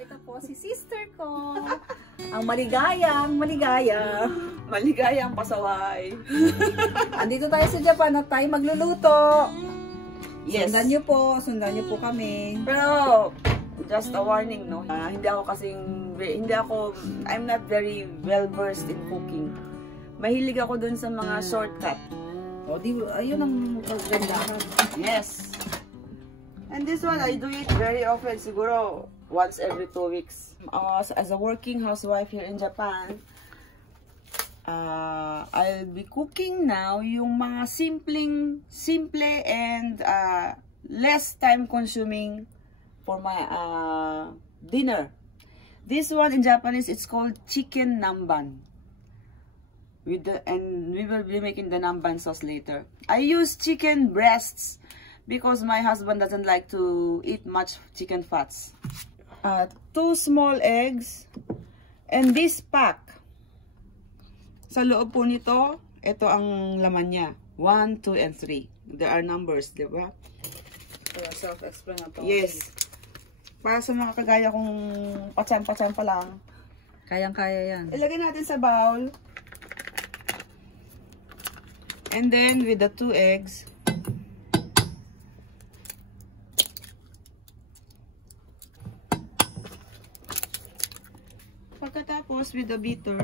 ito po si sister ko. Ang maligayang maligaya. Maligayang pasaway. Andito tayo sa Japan at tayo magluluto. Yes. Sundan niyo po kami. Pero, just a warning, no? I'm not very well versed in cooking. Mahilig ako dun sa mga shortcut. O, ayun ang kagandahan. Yes. And this one, I do it very often, siguro once every 2 weeks. As a working housewife here in Japan, I'll be cooking now yung mga simple and less time consuming for my dinner. This one in Japanese, it's called chicken namban. And we will be making the namban sauce later. I use chicken breasts because my husband doesn't like to eat much chicken fats. 2 small eggs and this pack. Sa loob po nito, ito ang laman niya. 1, 2, and 3. There are numbers, di ba? Self-explanatory. Yes. Para sa mga kagaya kong patsan-patsan pa lang. Kayang-kaya yan. Ilagay natin sa bowl. And then with the 2 eggs, pagkatapos with the beater.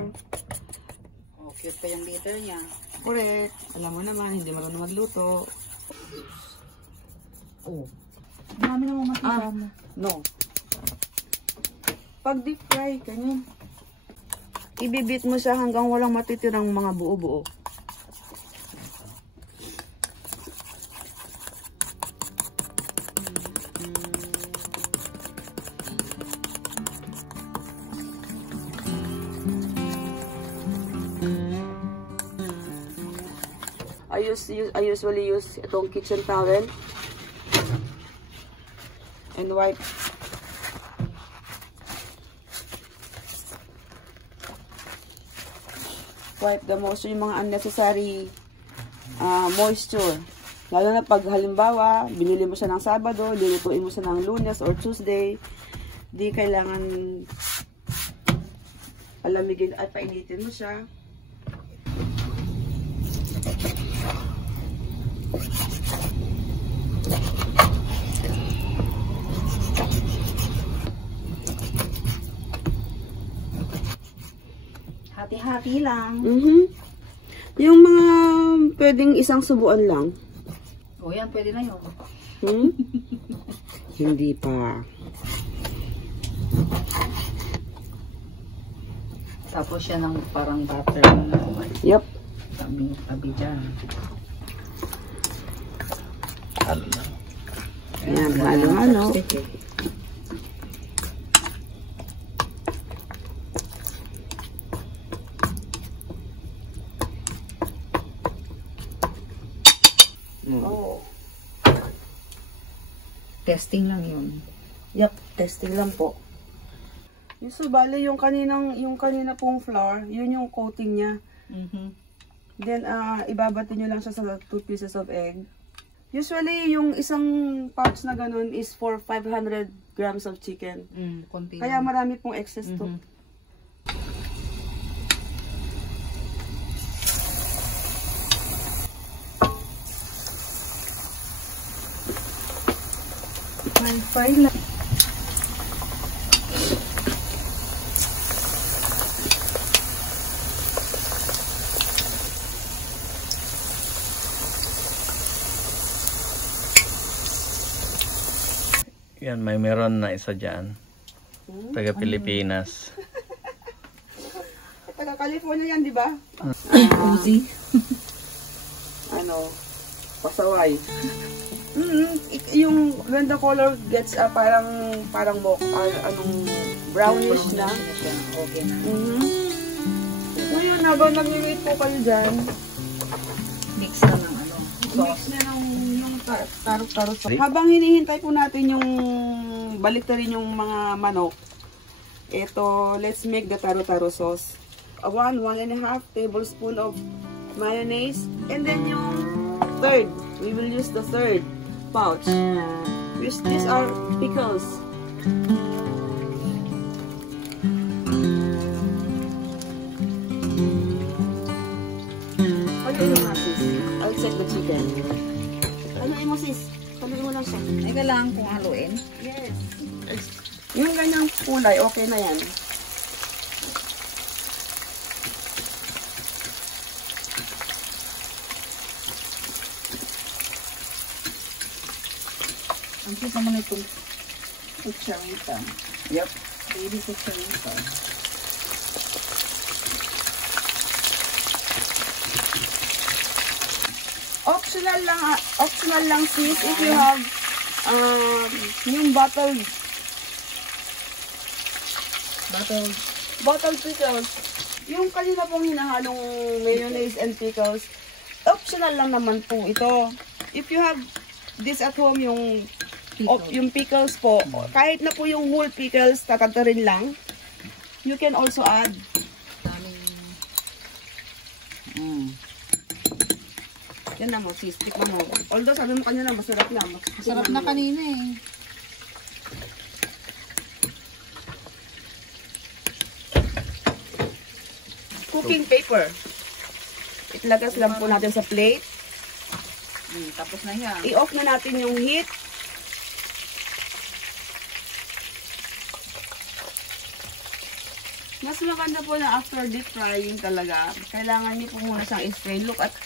Oh, cute pa yung beater niya. Correct. Alam mo naman, hindi marunong magluto. Oh. Marami namang matira mo. No. Pag deep fry, ganyan. Ibibit mo siya hanggang walang matitirang mga buo-buo. I usually use itong kitchen towel and wipe the moisture, yung mga unnecessary moisture. Lalo na pag halimbawa, binili mo siya ng Sabado, lulutuin mo siya ng Lunes or Tuesday, di kailangan palamigin at painitin mo siya. Hati-hati lang. Yung mga pwedeng isang subuan lang. O yan, pwede na yun. Hindi pa. Tapos siya ng parang butter. Yep. Tabi dyan. Ayan, halo-halo. Oh. Testing lang yun. Yup, testing lang po. So, bale, yung kanina pong flour, yun yung coating niya. Then, ibabati nyo lang siya sa 2 pieces of egg. Usually, yung isang pouch na ganun is for 500 grams of chicken. Kaya marami pong excess to. Fry lang. Yan, may meron na isa dyan. Taga Pilipinas. Taga California yan, di ba? Cozy. Pasaway. Yung when the color gets parang brownish na. Okay. Ngayon, habang nag-wait po kayo dyan, Mix na ng mix na yung tarot-tarot. Habang hinihintay po natin yung baliktarin yung mga manok, ito, let's make the taro-taro sauce. 1.5 tablespoon of mayonnaise, and then yung third, we will use the third pouch. These are pickles. chicken. Haluin mo sis. Haluin mo lang siya. Teka lang kung haluin. Yes. Yung ganyang kulay, okay na yan. Ang cute naman itong kutsarita. Yep. Baby kutsarita. Optional lang sis if you have yung bottled pickles. Yung kanina pong hinahalong mayonnaise and pickles, optional lang naman po ito. If you have this at home, yung pickles po, kahit na po yung whole pickles, tatatarin lang, you can also add. Yan na mo, sis, tikman mo. Although sabi mo kanina masarap na. Masarap na kanina eh. Cooking paper. Itlagas lang po natin sa plate. Tapos na yan. I-off na natin yung heat. Mas maganda po na after deep frying talaga. Kailangan niyo po muna siyang i-strain. Look at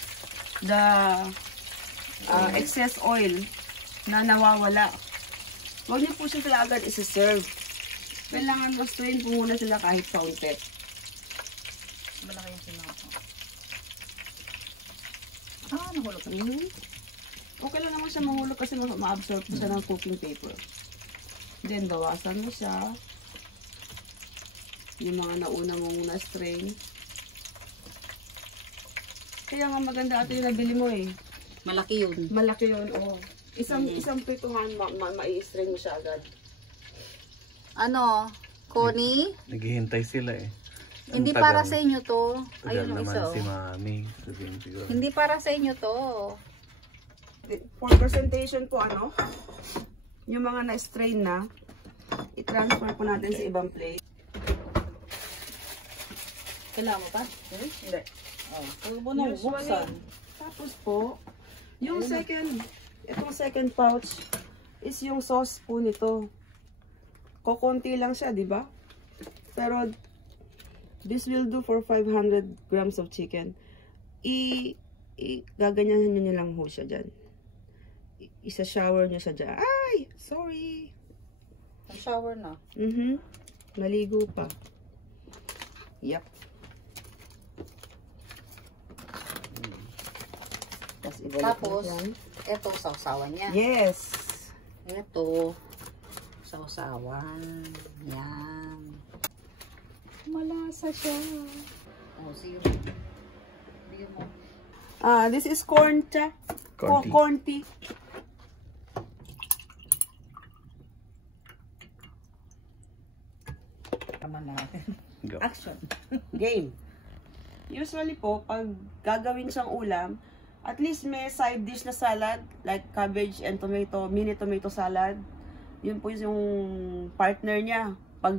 the excess oil na nawawala. Huwag niyo po siya agad isi-serve. Kailangan ma-strain po muna sila kahit kaunti. Malaki yung sinako. Nahulog. Okay lang naman siya mahulog kasi ma-absorb po siya ng cooking paper. Then, bawasan mo siya. Yung mga nauna mong na-strain. Kaya nga maganda ito yung nabili mo eh. Malaki yun. Malaki yun, oh. Isang prituhan, ma-i-strain mo siya agad. Ano? Connie? Naghihintay sila eh. Hindi Ang para tagal. sa inyo to. Tagal Ayun ang naman isa. si Mami. Sabihin siguro. Hindi para sa inyo to. For presentation po, ano? Yung mga na-strain na, i-transfer po natin sa ibang plate. Kailangan mo pa? Hindi. Huwag mo nang buksan. Tapos po, yung itong second pouch is yung sauce po nito. Kokonti lang siya, di ba? Pero, this will do for 500 grams of chicken. Gaganyahan nyo lang ho siya dyan. Isa-shower nyo siya dyan. Ay! Sorry! Shower na. Maligo pa. Yep. Tapos, ito sausawan niya. Yes! Ito, sausawan. Yan. Malasa siya. Oh, sige. Bigyan mo. This is corn tea. Corn tea. Tama natin. Go. Action. Game. Usually po, pag gagawin siyang ulam, at least may side dish na salad, like cabbage and tomato, mini tomato salad. Yun po yung partner niya, pag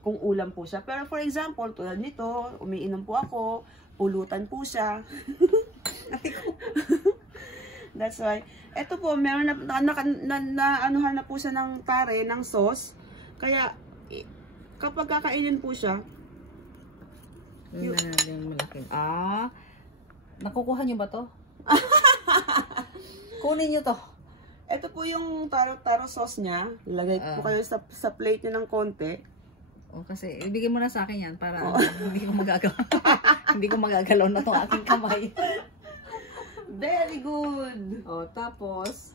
kung ulam po siya. Pero for example, tulad nito, umiinom po ako, pulutan po siya. That's why. Ito po, meron na anuhan na po siya ng tare, ng sauce. Kaya, kapag kakainin po siya, Yung malaking. Nakukuha niyo ba to? Kunin niyo to. ito po yung taro sauce niya. Ilagay po kayo sa plate niya ng konti. Kasi ibigay mo na sa akin yan para hindi ko magagawa. Hindi ko magagalaw na tong aking kamay. Very good. Tapos,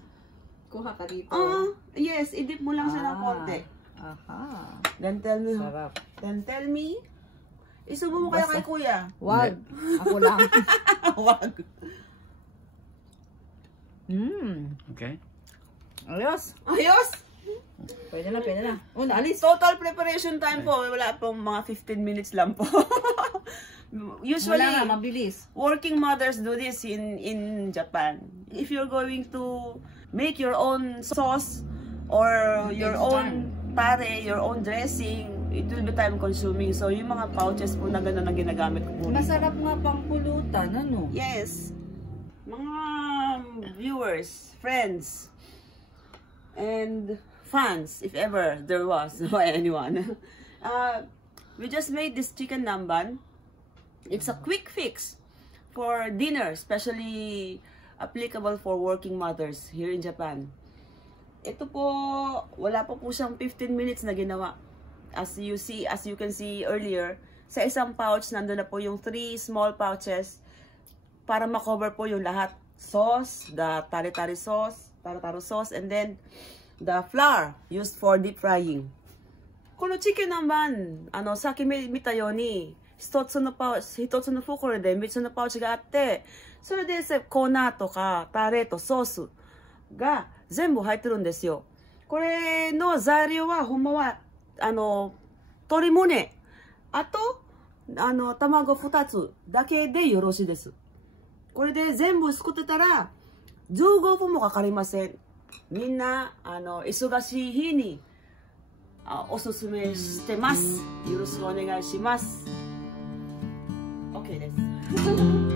kuha ka dito. Yes, idip mo lang siya ng konti. Aha. Then tell me. Sarap. Then tell me. Isubo mo kaya kay kuya. Wag. Ako lang. Wag. Okay. Ayos. Pwede na. Naalis. Total preparation time po. Wala pong mga 15 minutes lang po. Usually, Wala nga, mabilis. working mothers do this in Japan. If you're going to make your own sauce or your own tare, your own dressing, it will be time consuming. So, yung mga pouches po na gano'n na ginagamit ko po. Masarap nga pang pulutan, ano? Yes. mga viewers, friends, and fans, if ever there was anyone. We just made this chicken namban. It's a quick fix for dinner, especially applicable for working mothers here in Japan. Ito po, wala po siyang 15 minutes na ginawa. As you can see earlier, sa isang pouch, nandun na po yung 3 small pouches para makover po yung lahat. Sauce, the tare-tare sauce, taro-taro sauce, and then the flour used for deep frying. このチキン南蛮、さっき見たように、一つの袋で3つのパウチがあって、それで粉とかタレとソースが全部入ってるんですよ。これの材料はほんまは鶏胸、あと卵2つだけでよろしいです。これで全部作ってたら15分もかかりません。みんな忙しい日におすすめしてます。よろしくお願いします。OK です。